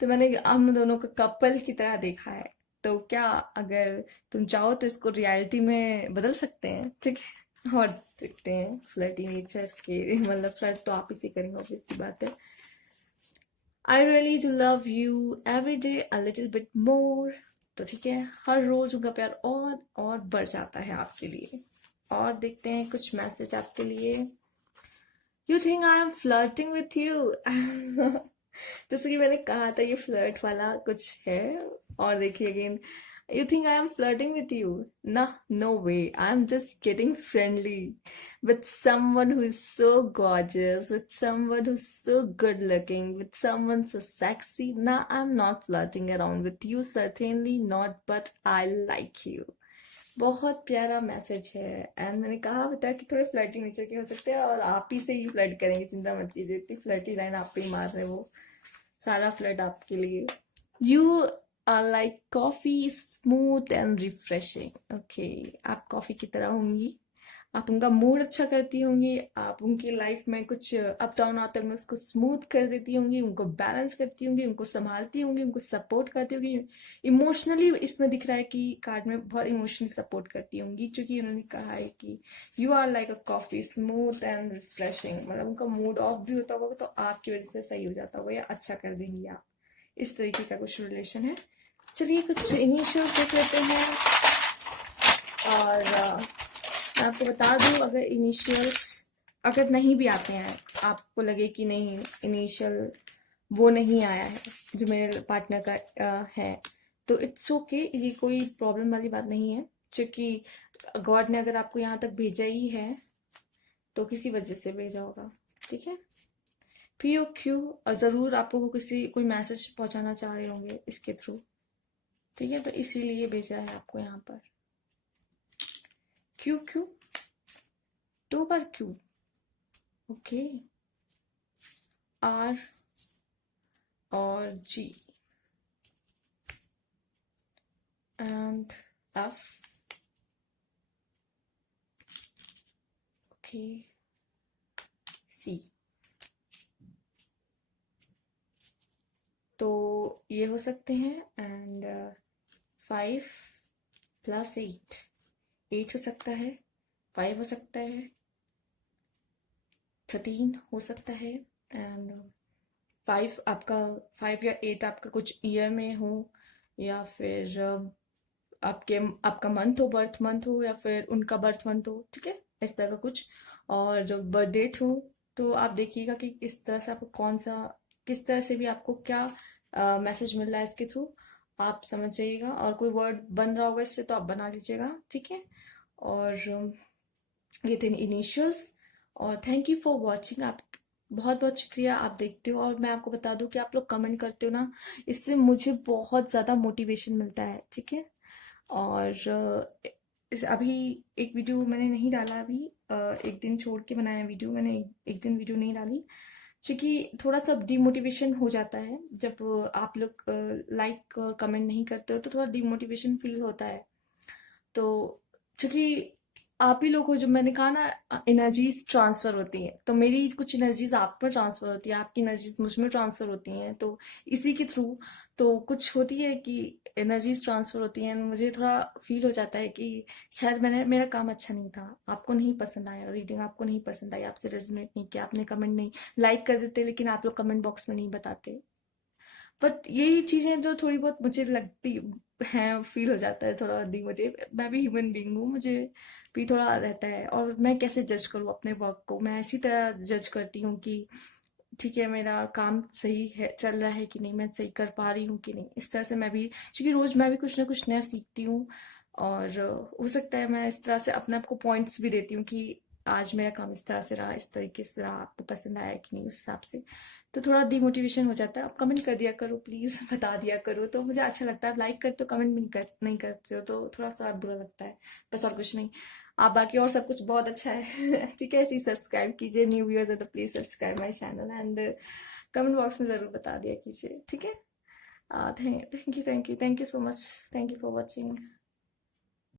तो मैंने हम दोनों को कपल की तरह देखा है। तो क्या अगर तुम चाहो तो इसको रियलिटी में बदल सकते हैं, ठीक है। और देखते हैं फ्लर्टी नेचर के, मतलब फ्लर्ट तो आप ही से करेंगे ऑब्वियस सी बात है। I really do love you every day a little bit more. तो ठीक है, हर रोज उनका प्यार और बढ़ जाता है आपके लिए। और देखते हैं कुछ मैसेज आपके लिए। You think I am flirting with you. जैसे कि मैंने कहा था, ये फ्लर्ट वाला कुछ है। और देखिए again, you think I am flirting with you. ना, no way, I am just getting friendly with someone who is so gorgeous, with someone who's so good looking, with someone so sexy. Now I'm not flirting around with you, certainly not, but I like you. बहुत प्यारा message है। And मैंने कहा बता कि थोड़े flirty nature के हो सकते हैं, और आप ही से ही फ्लर्ट करेंगे, चिंता मत कीजिए, इतनी फ्लर्टी लाइन आप पे ही मार रहे हैं वो, सारा फ्लर्ट आपके लिए। You are like coffee, smooth and refreshing. Okay, आप कॉफी की तरह होंगी, आप उनका मूड अच्छा करती होंगी, आप उनकी लाइफ में कुछ अप डाउन आता है उसको स्मूथ कर देती होंगी, उनको बैलेंस करती होंगी, उनको संभालती होंगी, उनको सपोर्ट करती होंगी। इमोशनली इसमें दिख रहा है कि कार्ड में बहुत इमोशनली सपोर्ट करती होंगी, क्योंकि उन्होंने कहा है कि you are like a coffee, smooth and refreshing. मतलब उनका मूड ऑफ भी होता होगा तो आपकी वजह से सही हो जाता होगा, या अच्छा कर देंगी आप। इस तरीके का कुछ रिलेशन है। चलिए कुछ इनिशियल देख लेते हैं। और मैं आपको बता दूं, अगर इनिशियल्स अगर नहीं भी आते हैं, आपको लगे कि नहीं इनिशियल वो नहीं आया है जो मेरे पार्टनर का है, तो इट्स ओके, ये कोई प्रॉब्लम वाली बात नहीं है। क्योंकि गॉड ने अगर आपको यहाँ तक भेजा ही है तो किसी वजह से भेजा होगा, ठीक है। पी ओ क्यू, और ज़रूर आपको वो कोई मैसेज पहुंचाना चाह रहे होंगे इसके थ्रू, ठीक है। तो इसीलिए भेजा है आपको यहाँ पर। क्यू क्यू, 2 बार क्यू। ओके, आर और G and F. Okay, C. तो ये हो सकते हैं। एंड 5 + 8, 8 हो सकता है, 5 हो सकता है, 13 हो सकता है। एंड 5 या 8 आपका कुछ ईयर में हो, या फिर आपका मंथ हो, बर्थ मंथ हो, या फिर उनका बर्थ मंथ हो, ठीक है, इस तरह का कुछ। और बर्थ डेट हो। तो आप देखिएगा कि इस तरह से आपको किस तरह से भी आपको क्या मैसेज मिल रहा है इसके थ्रू, आप समझ जाइएगा। और कोई वर्ड बन रहा होगा इससे तो आप बना लीजिएगा, ठीक है। और ये थे इनिशियल्स। और थैंक यू फॉर वॉचिंग। आप बहुत बहुत शुक्रिया, आप देखते हो। और मैं आपको बता दूं कि आप लोग कमेंट करते हो ना, इससे मुझे बहुत ज़्यादा मोटिवेशन मिलता है, ठीक है। और अभी एक वीडियो मैंने नहीं डाला अभी, एक दिन छोड़ के बनाया वीडियो मैंने, एक दिन वीडियो नहीं डाली, क्योंकि थोड़ा सा डिमोटिवेशन हो जाता है जब आप लोग लाइक और कमेंट नहीं करते हो, तो थोड़ा डिमोटिवेशन फील होता है। तो क्योंकि आप ही लोग हो, जो मैंने कहा ना, एनर्जीज ट्रांसफर होती हैं, तो मेरी कुछ एनर्जीज आप पर ट्रांसफर होती है, आपकी एनर्जीज मुझ में ट्रांसफर होती हैं, तो इसी के थ्रू तो कुछ होती है कि एनर्जीज ट्रांसफर होती हैं। मुझे थोड़ा फील हो जाता है कि शायद मेरा काम अच्छा नहीं था, आपको नहीं पसंद आया, रीडिंग आपको नहीं पसंद आई, आपसे रेजोनेट नहीं किया, आपने कमेंट नहीं, लाइक कर देते लेकिन आप लोग कमेंट बॉक्स में नहीं बताते। बट यही चीजें जो थोड़ी बहुत मुझे लगती हैं, फील हो जाता है थोड़ा डिमोटिव। मैं भी ह्यूमन बीइंग हूँ, मुझे भी थोड़ा रहता है। और मैं कैसे जज करूँ अपने वर्क को, मैं इसी तरह जज करती हूँ कि ठीक है, मेरा काम सही है, चल रहा है कि नहीं, मैं सही कर पा रही हूँ कि नहीं, इस तरह से मैं भी, क्योंकि रोज मैं भी कुछ ना कुछ नया सीखती हूँ। और हो सकता है मैं इस तरह से अपने आप को पॉइंट्स भी देती हूँ कि आज मेरा काम इस तरह से रहा, इस तरीके से रहा, आपको पसंद आया कि नहीं, उस हिसाब से। तो थोड़ा डिमोटिवेशन हो जाता है। आप कमेंट कर दिया करो प्लीज, बता दिया करो तो मुझे अच्छा लगता है। आप लाइक करते हो, कमेंट भी नहीं करते हो, तो थोड़ा सा बुरा लगता है, बस और कुछ नहीं। आप बाकी और सब कुछ बहुत अच्छा है। ठीक है, ऐसे सब्सक्राइब कीजिए, न्यू व्यूअर्स है तो please subscribe my channel, and comment box में जरूर बता दिया कीजिए, ठीक है। Thank you, thank you, thank you so much, thank you for watching.